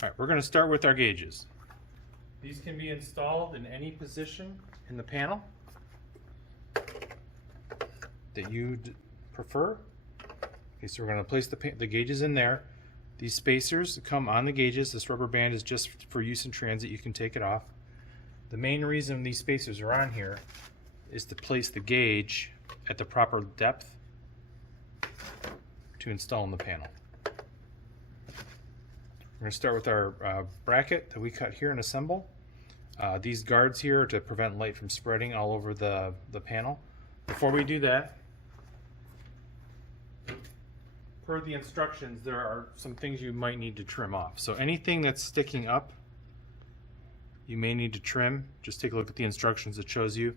All right, we're going to start with our gauges. These can be installed in any position in the panel that you prefer. Okay, so we're going to place the gauges in there. These spacers come on the gauges. This rubber band is just for use in transit. You can take it off. The main reason these spacers are on here is to place the gauge at the proper depth to install in the panel. We're going to start with our bracket that we cut here and assemble. These guards here are to prevent light from spreading all over the panel. Before we do that, per the instructions, there are some things you might need to trim off. So anything that's sticking up, you may need to trim. Just take a look at the instructions. It shows you.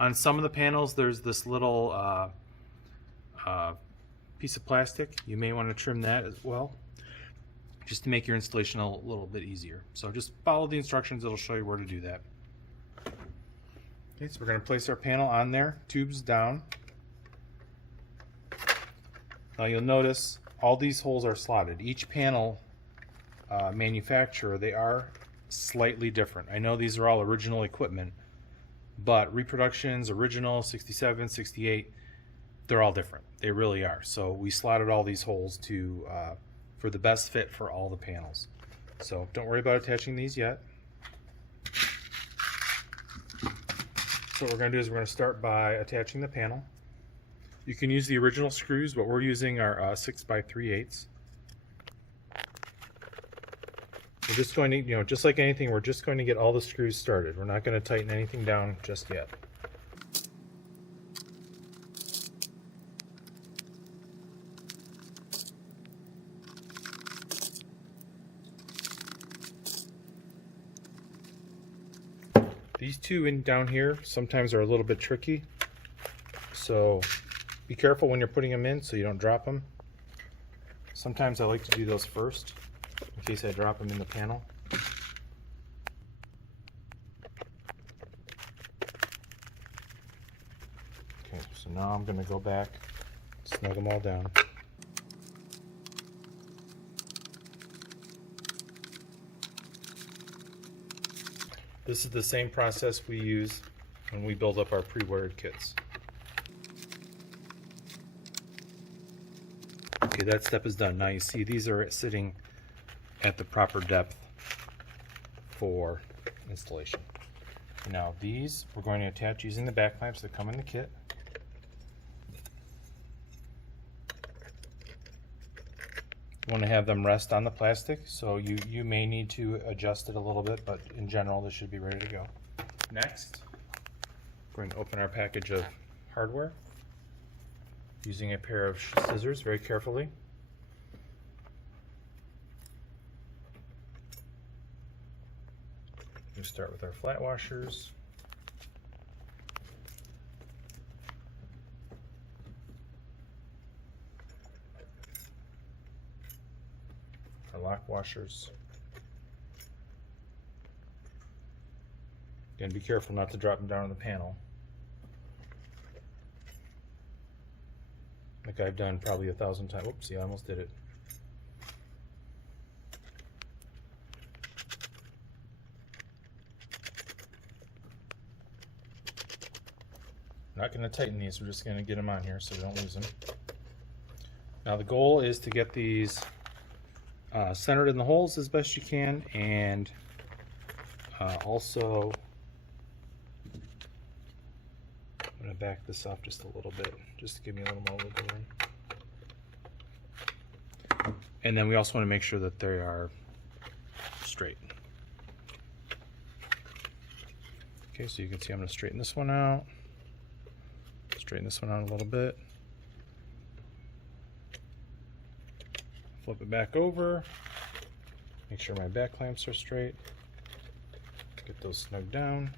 On some of the panels, there's this little piece of plastic. You may want to trim that as well, just to make your installation a little bit easier. So just follow the instructions. It'll show you where to do that. Okay, so we're going to place our panel on there, tubes down. Now you'll notice all these holes are slotted. Each panel manufacturer, they are slightly different. I know these are all original equipment, but reproductions, original, 67, 68, they're all different. They really are. So we slotted all these holes to for the best fit for all the panels. So don't worry about attaching these yet. So what we're going to do is we're going to start by attaching the panel. You can use the original screws, but we're using our 6x3/8. We're just going to, just like anything, we're just going to get all the screws started. We're not going to tighten anything down just yet. These two down here sometimes are a little bit tricky, so be careful when you're putting them in so you don't drop them. Sometimes I like to do those first in case I drop them in the panel. Okay, so now I'm going to go back, snug them all down. This is the same process we use when we build up our pre-wired kits. Okay, that step is done. Now you see these are sitting at the proper depth for installation. Now these we're going to attach using the back clamps that come in the kit. You want to have them rest on the plastic, so you may need to adjust it a little bit, but in general this should be ready to go. Next, we're going to open our package of hardware using a pair of scissors very carefully. We start with our flat washers. Our lock washers. Again, be careful not to drop them down on the panel, like I've done probably 1,000 times. Oopsie, I almost did it. Not going to tighten these, we're just going to get them on here so we don't lose them. Now the goal is to get these centered in the holes as best you can, and also I'm going to back this off just a little bit, just to give me a little more wiggle room. And then we also want to make sure that they are straight. Okay, so you can see I'm going to straighten this one out, straighten this one out a little bit, flip it back over, make sure my back clamps are straight, get those snug down,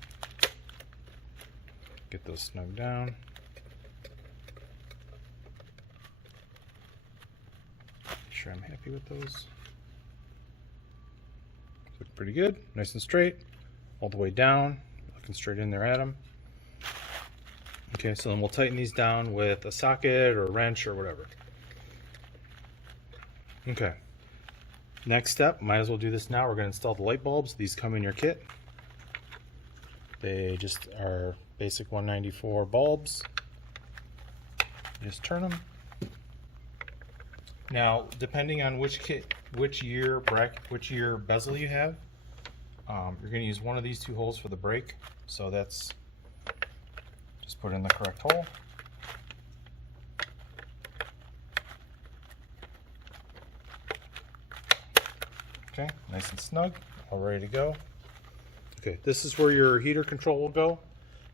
get those snug down. Make sure I'm happy with those. Look pretty good, nice and straight, all the way down, looking straight in there at them. Okay, so then we'll tighten these down with a socket or a wrench or whatever. Okay. Next step, might as well do this now. We're going to install the light bulbs. These come in your kit. They just are basic 194 bulbs. Just turn them. Now, depending on which year bezel you have, you're going to use one of these two holes for the brake. So that's, just put in the correct hole. Okay, nice and snug, all ready to go. Okay, this is where your heater control will go.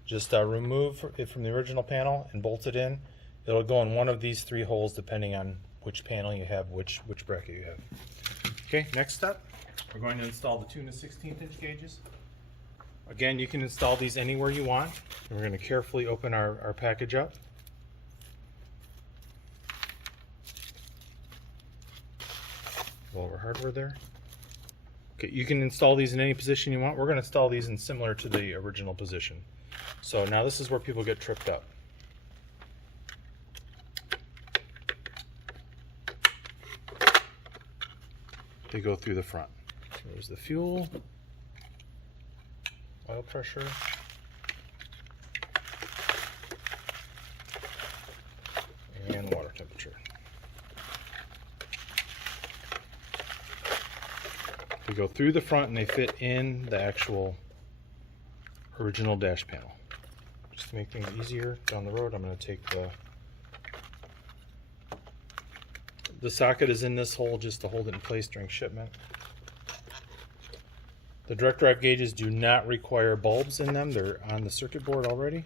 Just remove it from the original panel and bolt it in. It'll go in one of these three holes depending on which panel you have, which bracket you have. Okay, next step, we're going to install the 2 16th inch gauges. Again, you can install these anywhere you want. And we're going to carefully open our package up. Lower hardware there. Okay, you can install these in any position you want. We're going to install these in similar to the original position. So now this is where people get tripped up. They go through the front. So there's the fuel, oil pressure, and water temperature. They go through the front and they fit in the actual original dash panel. Just to make things easier down the road, I'm going to take the socket is in this hole just to hold it in place during shipment. The direct drive gauges do not require bulbs in them. They're on the circuit board already.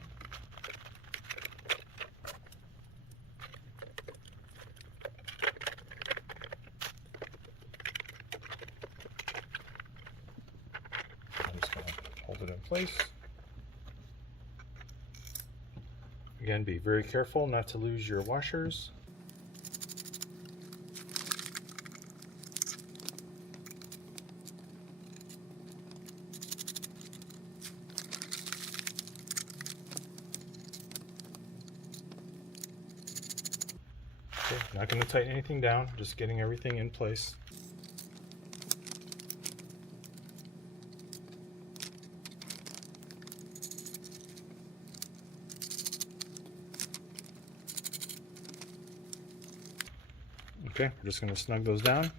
I'm just going to hold it in place. Again, be very careful not to lose your washers. Okay, not going to tighten anything down, just getting everything in place. Okay, we're just going to snug those down.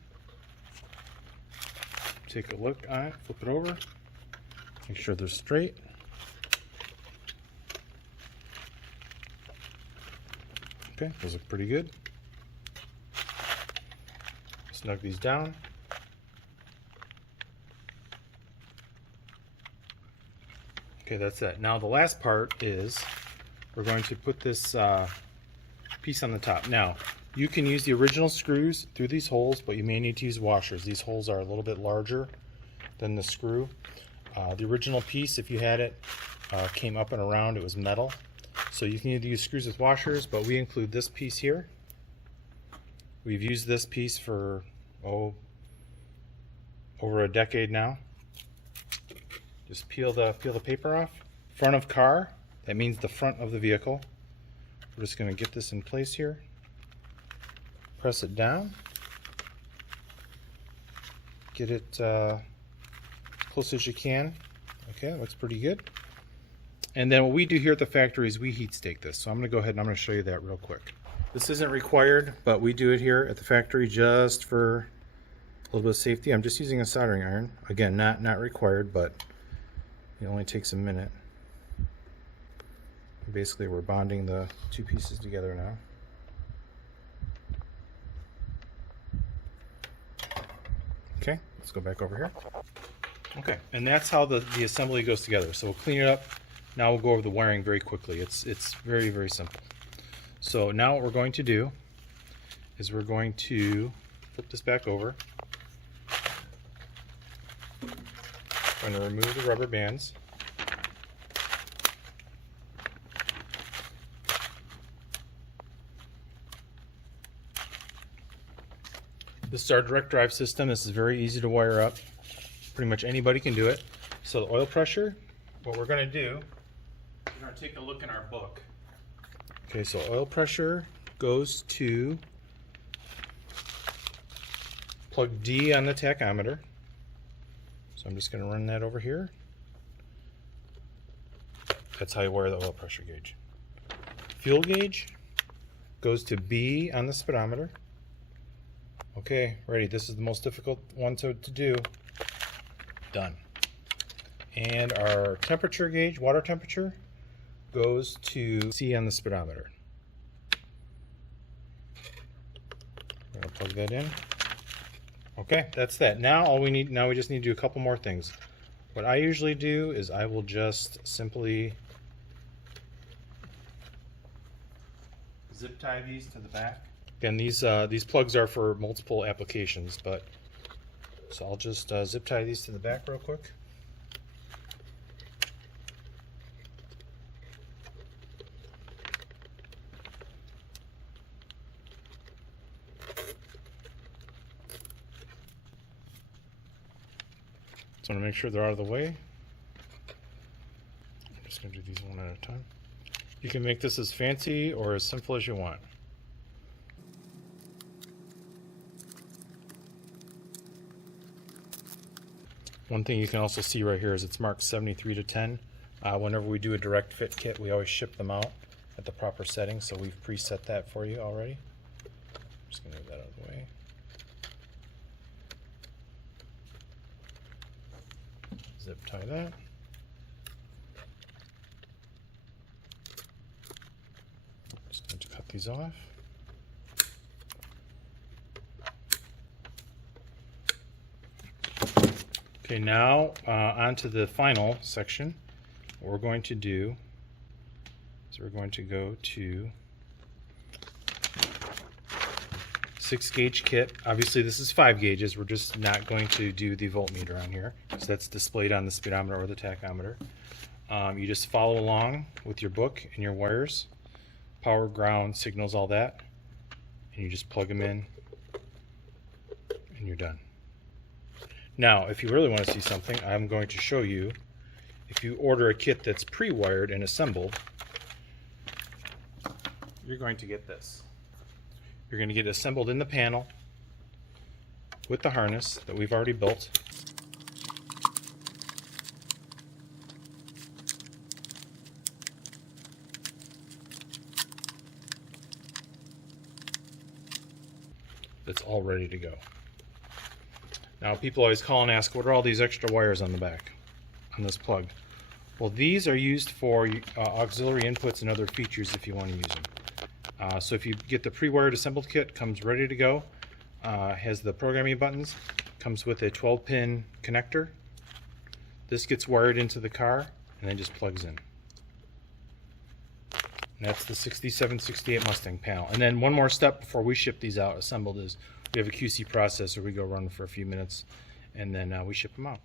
Take a look at it, flip it over, make sure they're straight. Okay, those look pretty good. Snug these down. Okay, that's it. Now the last part is we're going to put this piece on the top. Now, you can use the original screws through these holes, but you may need to use washers. These holes are a little bit larger than the screw. The original piece, if you had it, came up and around. It was metal. So you can either use screws with washers, but we include this piece here. We've used this piece for, over a decade now. Just peel the paper off. Front of car, that means the front of the vehicle. We're just going to get this in place here. Press it down. Get it as close as you can. Okay, that looks pretty good. And then what we do here at the factory is we heat stake this. So I'm going to go ahead and I'm going to show you that real quick. This isn't required, but we do it here at the factory just for a little bit of safety. I'm just using a soldering iron. Again, not required, but it only takes a minute. Basically, we're bonding the two pieces together now. Okay, let's go back over here. Okay, and that's how the assembly goes together. So we'll clean it up. Now we'll go over the wiring very quickly. It's very, very simple. So now what we're going to do is we're going to flip this back over. I'm going to remove the rubber bands. This is our direct drive system. This is very easy to wire up. Pretty much anybody can do it. So the oil pressure, what we're going to do, we're going to take a look in our book. Okay, so oil pressure goes to plug D on the tachometer. So I'm just going to run that over here. That's how you wire the oil pressure gauge. Fuel gauge goes to B on the speedometer. Okay, ready. This is the most difficult one to do. Done. And our temperature gauge, water temperature, goes to C on the speedometer. I'm going to plug that in. Okay, that's that. Now we just need to do a couple more things. What I usually do is I will just simply zip tie these to the back. Again, these plugs are for multiple applications, but so I'll just zip tie these to the back real quick. So I want to make sure they're out of the way. I'm just going to do these one at a time. You can make this as fancy or as simple as you want. One thing you can also see right here is it's marked 73 to 10. Whenever we do a direct fit kit, we always ship them out at the proper setting, so we've preset that for you already. I'm just going to move that out of the way. Zip tie that. Just going to cut these off. Okay, now on to the final section. What we're going to do is we're going to go to 6-gauge kit. Obviously this is 5 gauges. We're just not going to do the voltmeter on here because that's displayed on the speedometer or the tachometer. You just follow along with your book and your wires, power, ground, signals, all that, and you just plug them in and you're done. Now if you really want to see something, I'm going to show you. If you order a kit that's pre-wired and assembled, you're going to get this. You're going to get assembled in the panel with the harness that we've already built. It's all ready to go. Now people always call and ask, what are all these extra wires on the back on this plug? Well, these are used for auxiliary inputs and other features if you want to use them. So if you get the pre-wired assembled kit, comes ready to go, has the programming buttons, comes with a 12-pin connector. This gets wired into the car and then just plugs in. And that's the 6768 Mustang panel. And then one more step before we ship these out assembled is we have a QC process where we go run for a few minutes and then we ship them out.